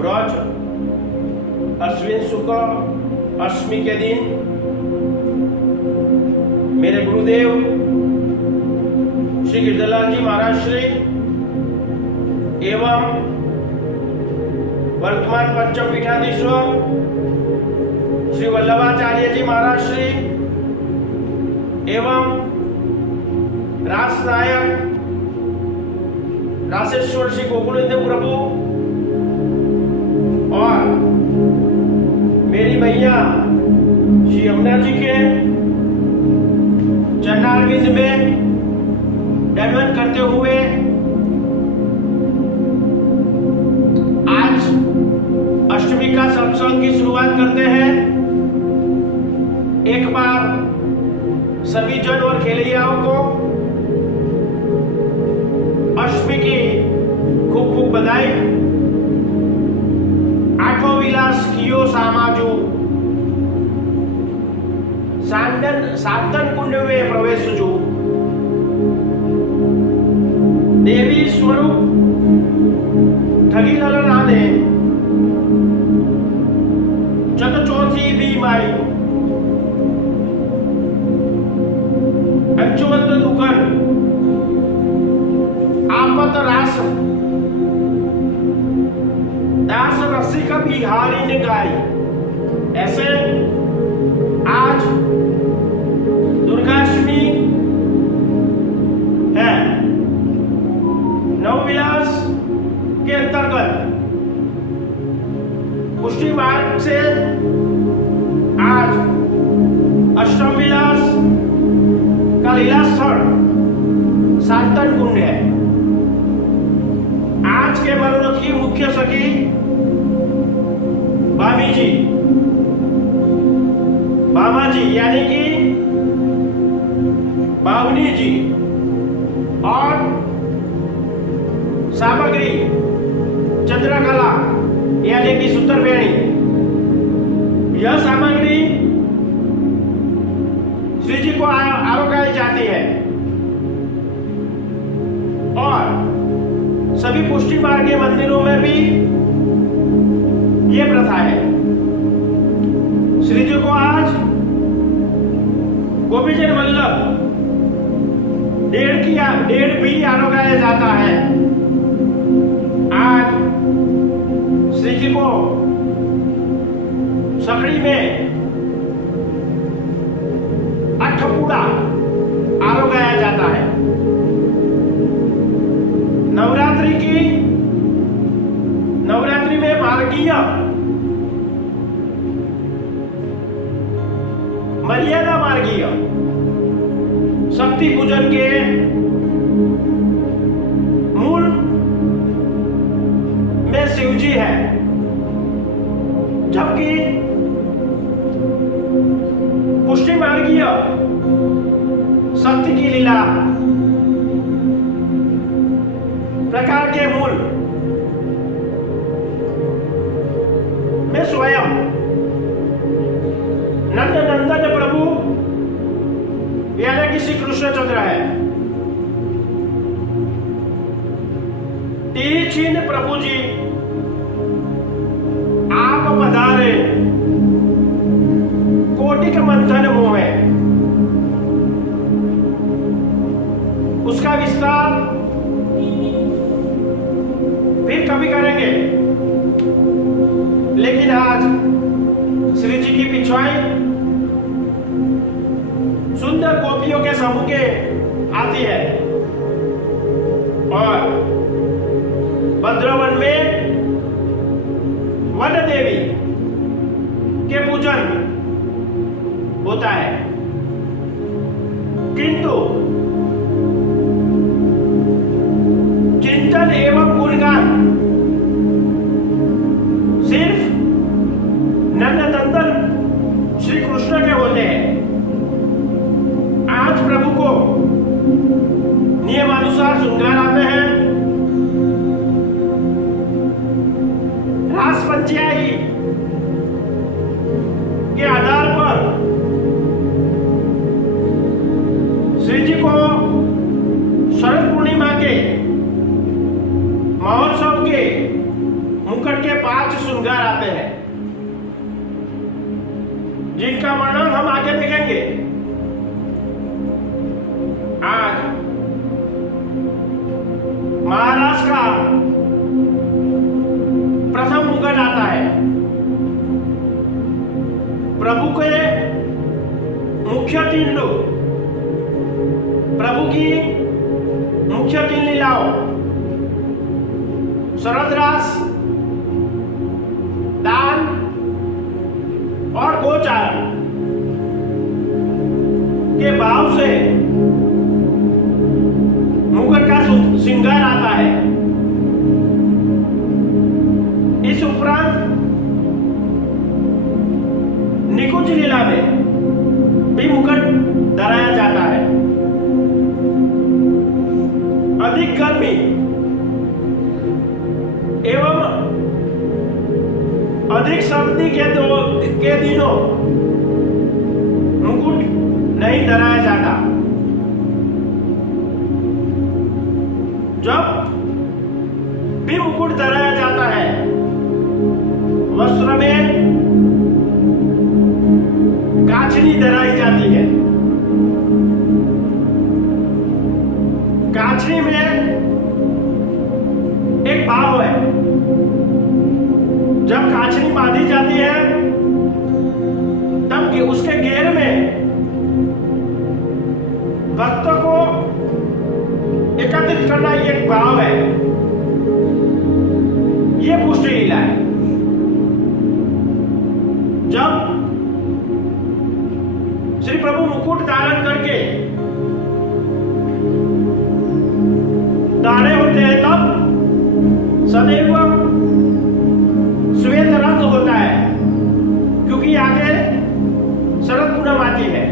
ब्रज अश्विन शुक्ल अष्टमी के दिन मेरे गुरुदेव श्री गिरधरलाल जी महाराज श्री एवं वर्तमान पंचम पीठाधीश्वर श्री वल्लभाचार्य जी महाराज श्री एवं रास नायक रासेश्वर श्री गोकुलेंद्र प्रभु और मेरी मैया श्री यमुना जी के चरणारविंद में दंडवत करते हुए आज अष्टमी का सत्संग की शुरुआत करते हैं। एक बार सभी जन और खेलैयाओं को अष्टमी की खूब खूब बधाई। आठों विलास कियो सामाजू सातन कुंड में प्रवेश जू देवी स्वरूप ठगी ललन आने चत चौथी भी माई पंचवत दुकान आपत रास दास रसिक बिहारी ने गाई। ऐसे आज दुर्गाष्टमी है। नवविलास के अंतर्गत पुष्टि मार्ग से आज अष्टम विलास का लीला स्थल सातन कुंड है। आज के मनोरथ की मुख्य सखी बामा जी यानी कि बावनी जी और सामग्री चंद्रकला यानी कि सूत्रवेणी। यह सामग्री श्री जी को आरोगाई जाती है और सभी पुष्टि मार्ग के मंदिरों में भी यह प्रथा है। श्री जी को आज गोपीचंद वल्लभ डेढ़ भी आरोगाया जाता है। आज श्री जी को सकड़ी में अठपूड़ा आरोगाया जाता है। नवरात्रि में मार्गीय मर्यादा मार्गीय शक्ति पूजन के मूल में शिवजी है, जबकि पुष्टि मार्गीय शक्ति की लीला प्रकार के मूल में स्वयं नंद नंदन प्रभु यानी कि श्री कृष्णचंद्र है। तीन प्रभु जी आप पधारे कोटि के मंथन मोहे। उसका विस्तार फिर कभी करेंगे, लेकिन आज श्री जी की पिछवाई सुंदर गोपियों के समूह के आती है और भद्रवन में वन देवी के पूजन होता है। किंतु चिंतन एवं गुणगान सिर्फ नंदनंदन श्री कृष्ण के होते हैं। आज प्रभु को नियमानुसार श्रृंगार आते हैं। रास पंचायी के आधार पर श्री जी को जिनका वर्णन हम आगे देखेंगे। आज महाराज का प्रथम मुकुट आता है। प्रभु के मुख्य 3 लोग, प्रभु की मुख्य 3 लीलाओं, शरद रास, दान और गोचारण के भाव से मुकुट का श्रृंगार आता है। इस उपरांत निकुंज लीला में भी मुकुट धराया जाता है। अधिक गर्मी एवं अधिक सर्दी के दिनों मुकुट नहीं धराया जाता। जब भी मुकुट धराया जाता है, वस्त्र में काछनी धराई जाती है। काछनी में एक भाव है। जब काछनी बांधी जाती है तब उसके घेर में भक्तों को एकत्रित करना ये एक भाव है। ये पुष्टि लीला है। जब श्री प्रभु मुकुट धारण करके दाढ़े होते हैं तब सदैव श्वेत रंग होता है, क्योंकि आगे शरद पूनम आती है।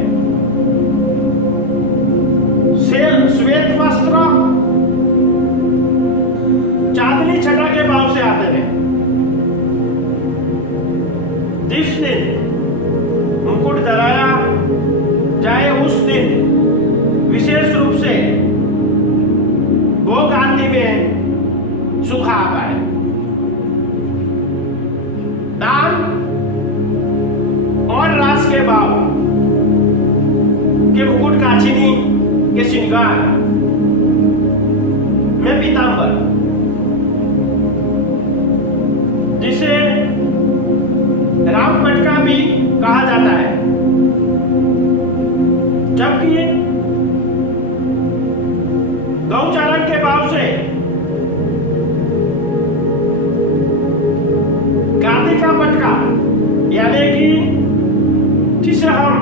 श्वेत वस्त्र चांदनी छटा के भाव से आते हैं। जिस दिन मुकुट धराया जाए उस दिन विशेष रूप से भोग आरती में सुख आता है। दान और रास के भाव के मुकुट काछिनी के श्रृंगार में पीतांबर, जिसे राम पटका भी कहा जाता है, जबकि गौचारण के भाव से गादी का पटका, यानी कि जिसे हम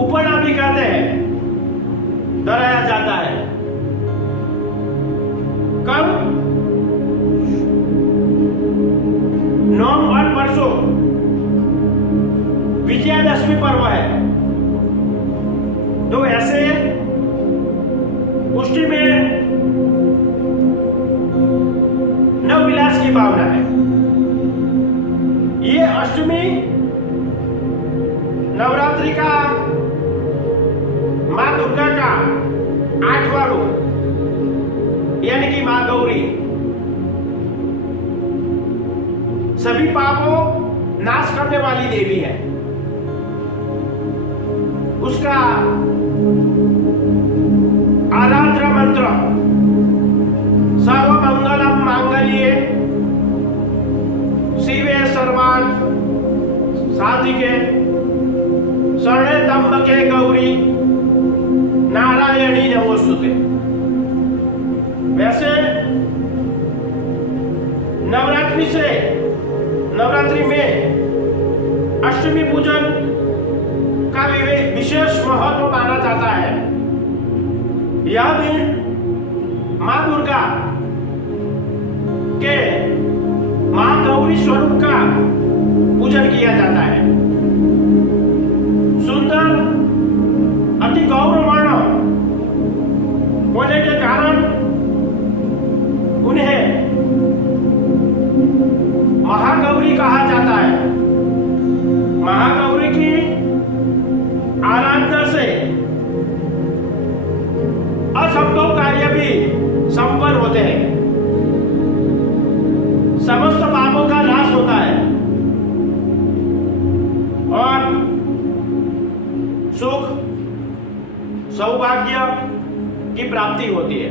उपना भी कहते हैं, धराया जाता है। कल 9 और परसों विजयादशमी पर्व है, तो ऐसे पुष्टि में नवविलास की भावना है। ये अष्टमी नवरात्रि का मां दुर्गा का 8वां रूप, यानी कि मां गौरी सभी पापों नाश करने वाली देवी है। उसका आराध्य मंत्र सर्वमंगलम मांगल्ये शिवे सर्वार्थ साधिके शरणे त्र्यंबके गौरी नारायणी नमोस्तुते। वैसे नवरात्रि में अष्टमी पूजन का विशेष महत्व माना जाता है। यह दिन मां दुर्गा के मां गौरी स्वरूप का पूजन किया जाता है। सुंदर अति गौरवर्ण होने के कारण उन्हें महागौरी कहा जाता है। महागौरी की आराधना से असंभव कार्य भी संपन्न होते हैं। समस्त पापों का नाश होता है और सौभाग्य की प्राप्ति होती है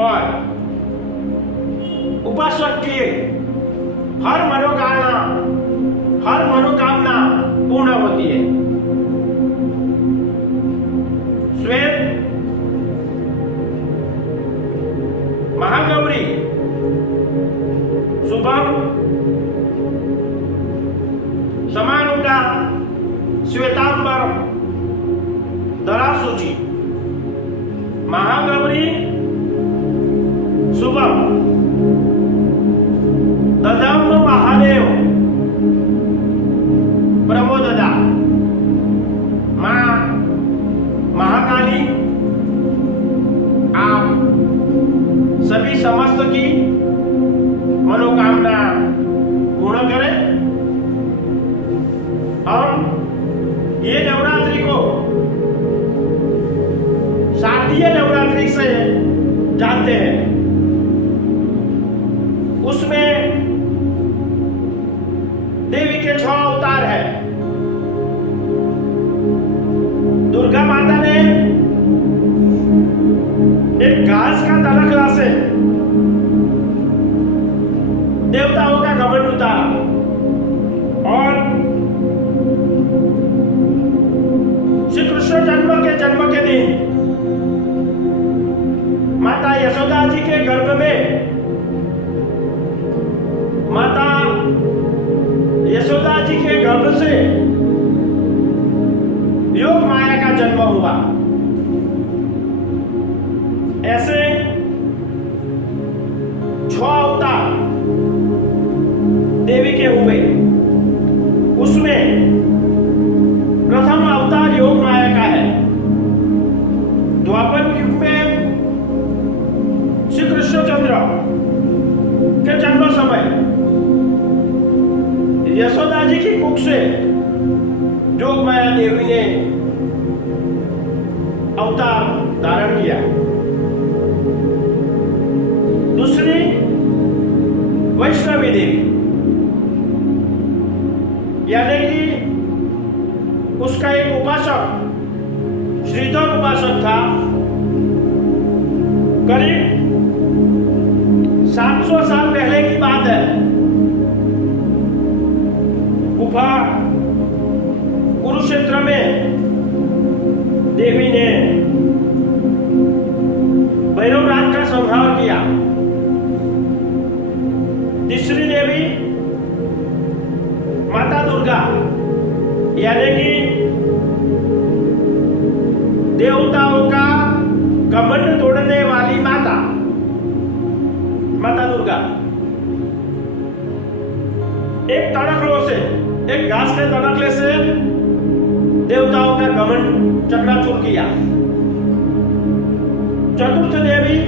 और उपासक की हर मनोकामना पूर्ण होती है। श्वेत महागौरी, शुभम, समानुटा, श्वेतांबर, दरासूची, महागौरी, शुभम, ददम महादेव, प्रमोददा, मां महाकाली, आप सभी समस्त की मनोकामना पूर्ण करें। हम ये नवरात्रि को शारदीय नवरात्रि से जानते हैं। उसमें देवी के 6 अवतार हैं। दुर्गा माता ने एक घास का तनखला से देवताओं का घमंड उतारा और श्री कृष्ण जन्म के दिन माता यशोदा जी के गर्भ में माता यशोदा जी के गर्भ से योग माया का जन्म हुआ। ऐसे 6 अवतार देवी के हुए। उसमें प्रथम अवतार योग माया का है। द्वापर युग में श्री कृष्णचंद्र के जन्म समय यशोदा जी की कुख से योग माया देवी ने अवतार धारण किया। दूसरी वैष्णवी देवी, यानी कि उसका एक उपासक श्रीधर उपासक था। करीब 700 साल पहले की बात है। गुफा कुरुक्षेत्र में देवी ने भैरवनाथ का संहार किया। तीसरी देवी माता दुर्गा, यानी कि देवताओं का घमंड तोड़ने वाली माता दुर्गा, एक तड़कलों से, एक घास के तड़कले से देवताओं का घमंड चकनाचूर किया। चतुर्थ देवी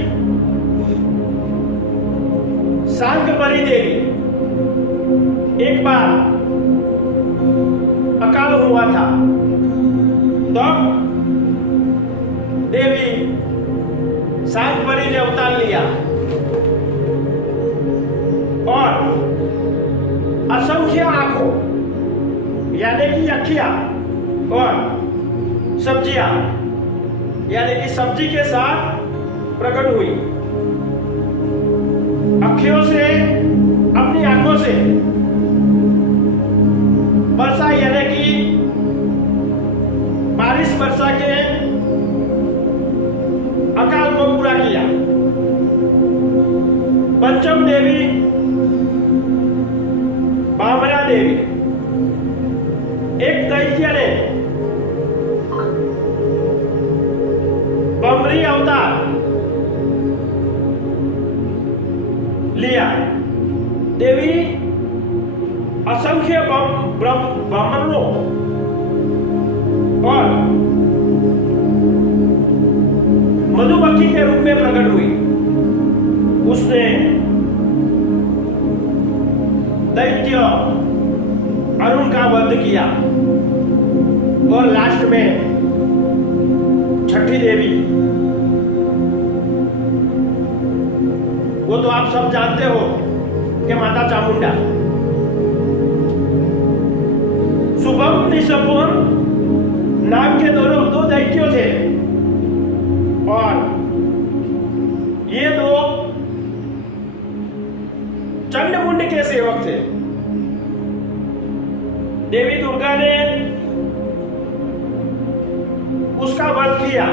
शांकपरी देवी, एक बार अकाल हुआ था, तब देवी शांकपरी ने अवतार लिया और असंख्य आंखों, यानी कि अखियां और सब्जियां, यानी कि सब्जी के साथ प्रकट हुई। अखियों से, अपनी आंखों से वर्षा, यानी कि बारिश वर्षा के अकाल को पूरा किया। पंचम देवी बामना देवी, एक दैत्य ने बमरी अवतार लिया। देवी असंख्य ब्राह्मणों और मधुमक्खी के रूप में प्रकट हुई। उसने दैत्य अरुण का वध किया और लास्ट में छठी देवी, वो तो आप सब जानते हो कि माता चामुंडा। शुभम निशपुर नाम के दो दैत्यों के सेवक थे। देवी दुर्गा ने उसका वध किया,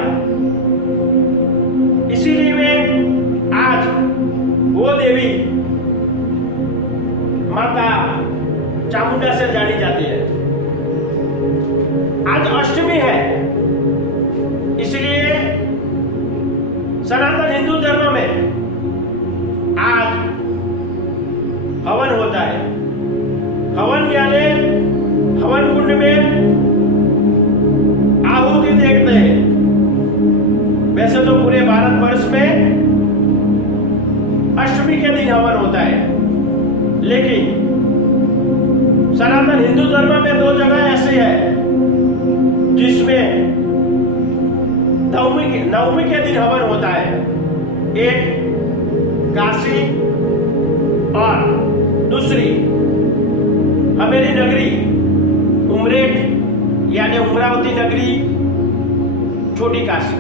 इसीलिए आज वो देवी माता चामुंडा से जानी जाती है। आज अष्टमी है, इसलिए सनातन हिंदू धर्म में आज हवन होता है। हवन यानी हवन कुंड में आहुति देखते हैं। वैसे तो पूरे भारतवर्ष में अष्टमी के दिन हवन होता है, लेकिन सनातन हिंदू धर्म में 2 जगह ऐसी है जिसमें नवमी के दिन हवन होता है। एक काशी और दूसरी हमारी नगरी उमरेठ यानी अमरावती नगरी छोटी काशी।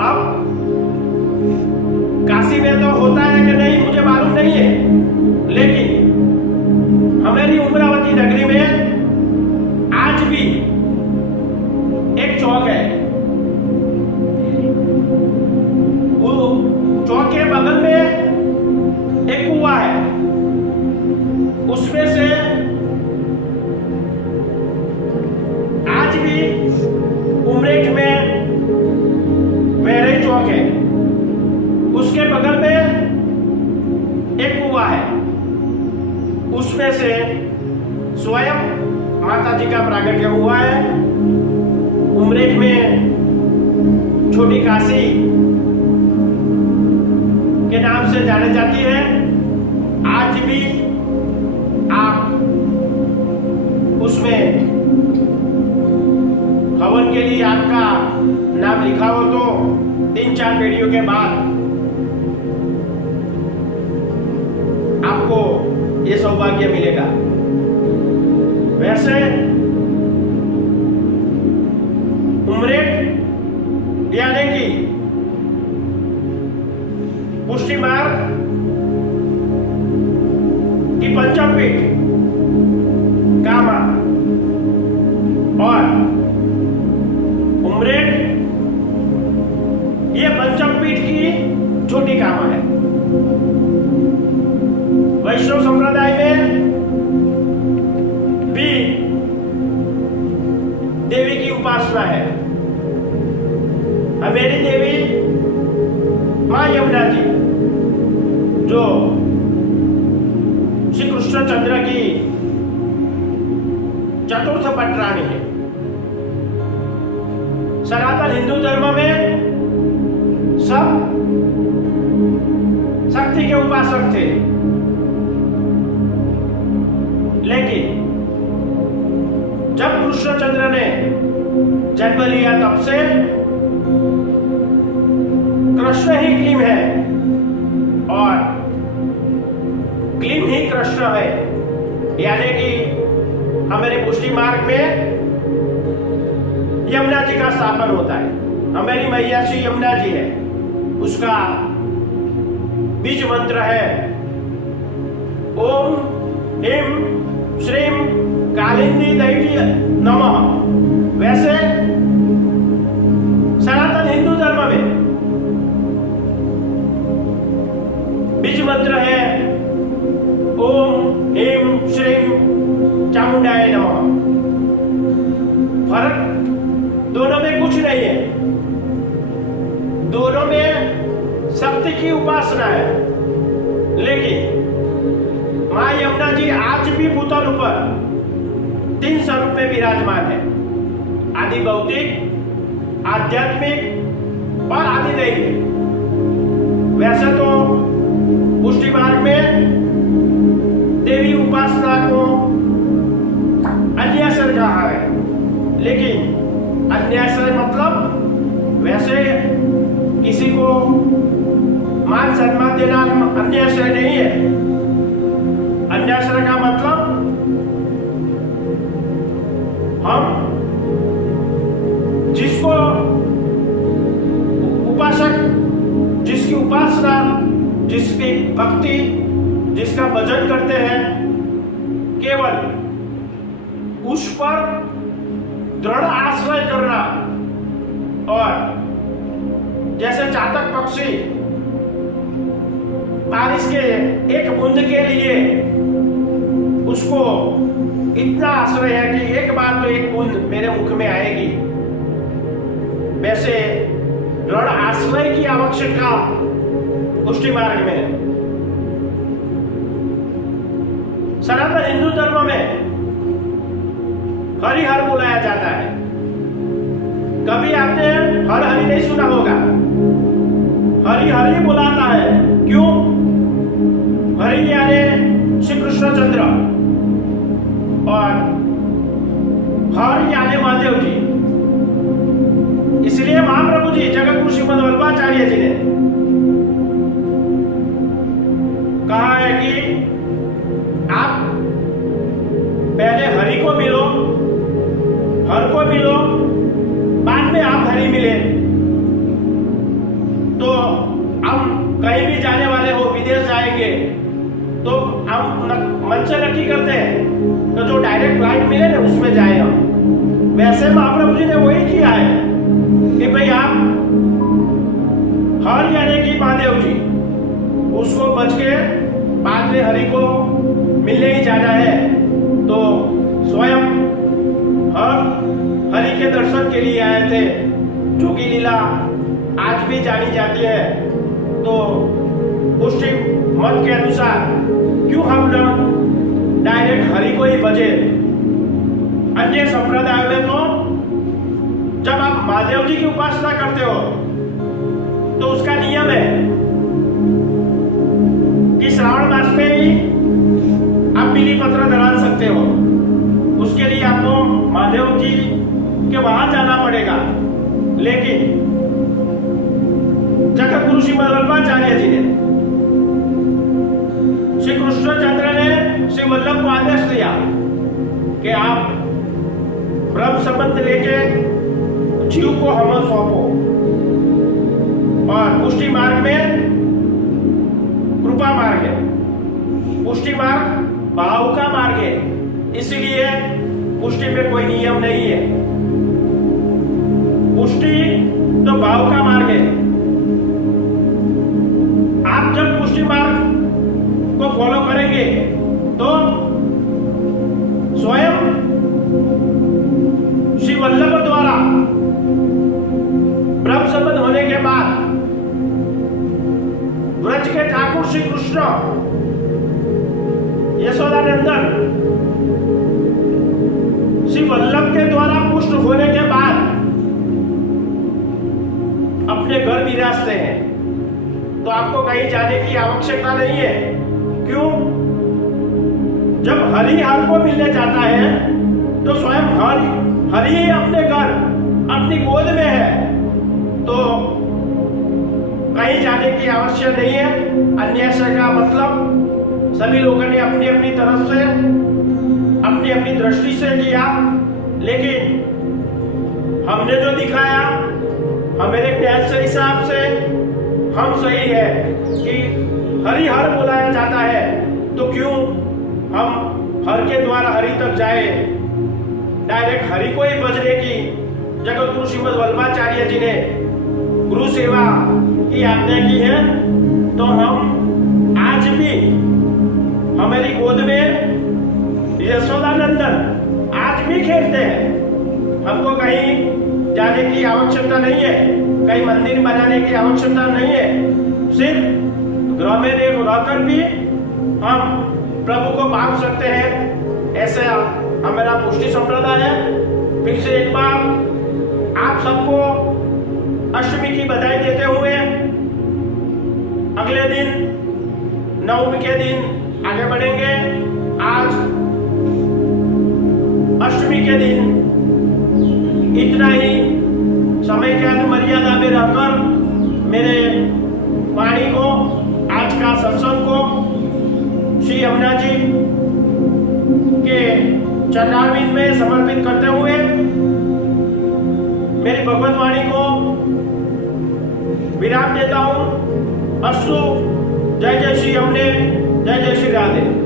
अब काशी में तो होता है कि नहीं मुझे मालूम नहीं है, लेकिन हमारी अमरावती नगरी में आज भी एक चौक है। वो चौक के बगल में एक कुआं है, उसमें से आज भी उमरेठ में बहरे चौक है, उसके बगल में एक कुआं है, उसमें से स्वयं माता जी का प्रागट्य हुआ है। उमरेठ में छोटी काशी के नाम से जानी जाती है। आज भी आप उसमें हवन के लिए आपका नाम लिखा हो तो 3-4 पीढ़ियों के बाद आपको ये सौभाग्य मिलेगा। वैसे उमरेठ यानी कि पुष्टि मार्ग की पंचम पीठ कामा और उमरेठ ये पंचम पीठ की छोटी कामा है। वैष्णव संप्रदाय में भी देवी की उपासना है। हमारी देवी मां यमुना जी जो श्री कृष्णचंद्र की चतुर्थ पटरानी है। सनातन हिंदू धर्म में सब शक्ति के उपासक थे, लेकिन जब कृष्णचंद्र ने जन्म लिया तब से कृष्ण ही क्लीम है और क्लीम ही कृष्ण है। यानी कि हमारे पुष्टि मार्ग में यमुना जी का स्थापन होता है। हमारी मैया श्री यमुना जी है, उसका बीज मंत्र है ओम ह्रीं श्रीं कालिंदी दैवी नमः। वैसे सनातन हिंदू धर्म में बीज मंत्र है ओम ह्रीं श्रीं चामुंडाय नमः। फर्क दोनों में कुछ नहीं है, दोनों में शक्ति की उपासना है। लेकिन मां यमुना जी आज भी भूतल पर 3 स्वरूप में विराजमान है, आदि भौतिक, आध्यात्मिक और आदि दैविक। वैसे तो पुष्टि मार्ग में देवी उपासना को अन्यासर कहा है, लेकिन अन्यासर मतलब वैसे किसी को मान सम्मान देना अन्यासर नहीं है। अन्यासर का मतलब हम जिसको उपासक, जिसकी उपासना, जिसकी भक्ति जिसका भजन करते हैं, केवल उस पर दृढ़ आश्रय करना और जैसे चातक पक्षी बारिश के एक बूंद के लिए उसको इतना आश्रय है कि एक बार तो एक बूंद मेरे मुख में आएगी, वैसे दृढ़ आश्रय की आवश्यकता पुष्टि मार्ग में है। सनातन हिंदू धर्म में हरिहर बुलाया जाता है। कभी आपने हर हरि नहीं सुना होगा। हरि हरि बुलाता है, क्यों? हरि यानी श्री कृष्णचंद्र और हर यानी महादेव जी। इसलिए महाप्रभु जी जगत गुरु श्रीमद वल्लभाचार्य जी ने कहा है कि आप पहले हरि को मिलो, हर को मिलो, बाद में आप हरि मिले। तो हम कहीं भी जाने वाले हो, विदेश जाएंगे तो हम मन से नक्की करते हैं तो जो डायरेक्ट फ्लाइट मिले ना उसमें जाए हम। वैसे महाप्रभु जी ने वही किया है कि भाई आप हर यानी कि महादेव जी उसको बच के बाद में हरि को मिलने ही जाना है। तो स्वयं हरि के दर्शन के लिए आए थे, जो कि लीला आज भी जानी जाती है। तो पुष्टि मत के अनुसार क्यों हम लोग डायरेक्ट हरि को ही भजे? अन्य संप्रदाय में तो जब आप महादेव जी की उपासना करते हो तो उसका नियम है कि श्रावण मास में ही आप बिली पत्र डाल सकते हो। उसके लिए आपको महादेव जी के वहां जाना पड़ेगा। लेकिन जगत गुरु श्रीमद वल्लभाचार्य जी ने, श्री कृष्णचंद्र ने श्री वल्लभ को आदेश दिया कि आप ब्रह्म संबंध लेके जीव को हमें सौंपो। और पुष्टि मार्ग में कृपा मार्ग है, पुष्टि मार्ग भाव का मार्ग है, इसलिए पुष्टि में कोई नियम नहीं है। पुष्टि तो भाव का मार्ग है। आप जब पुष्टि मार्ग को फॉलो करेंगे तो स्वयं श्री वल्लभ द्वारा ब्रह्म संबंध होने के बाद ब्रज के ठाकुर श्री कृष्ण यशोदानंदन श्री वल्लभ के द्वारा पुष्ट होने के बाद अपने घर विराजते हैं। तो आपको कहीं जाने की आवश्यकता नहीं है। क्यों? जब हरि हर को मिलने जाता है तो स्वयं हरि ही अपने घर अपनी गोद में है, तो कहीं जाने की आवश्यकता नहीं है। अन्याय का मतलब सभी लोगों ने अपनी अपनी तरफ से अपनी अपनी दृष्टि से किया, लेकिन हमने जो दिखाया हमारे ज्ञान से हिसाब से हम सही है कि हरि हर बुलाया जाता है। तो क्यों हम हर के द्वारा हरि तक जाए? डायरेक्ट हरि को ही भजने की जगत गुरु श्रीमद वल्लभाचार्य जी ने गुरु सेवा की आज्ञा की है। तो हम आज भी हमारी गोद में यशोदानंदन आज भी खेलते हैं। हमको कहीं जाने की आवश्यकता नहीं है, कहीं मंदिर बनाने की आवश्यकता नहीं है। सिर्फ गृह में रहकर भी हम प्रभु को पाल सकते हैं। ऐसा हमारा पुष्टि संप्रदाय है। फिर से एक बार आप सबको अष्टमी की बधाई देते हुए अगले दिन नवमी के दिन आगे बढ़ेंगे। आज अष्टमी के दिन इतना ही समय के मर्यादा में रहकर मेरे वाणी को, आज का सत्संग को श्री यमुना जी के चरणारविंद में समर्पित करते हुए मेरी भगवत वाणी को विराम देता हूँ। अस्तु। जय जय श्री यमुने। जय जय श्री राधे।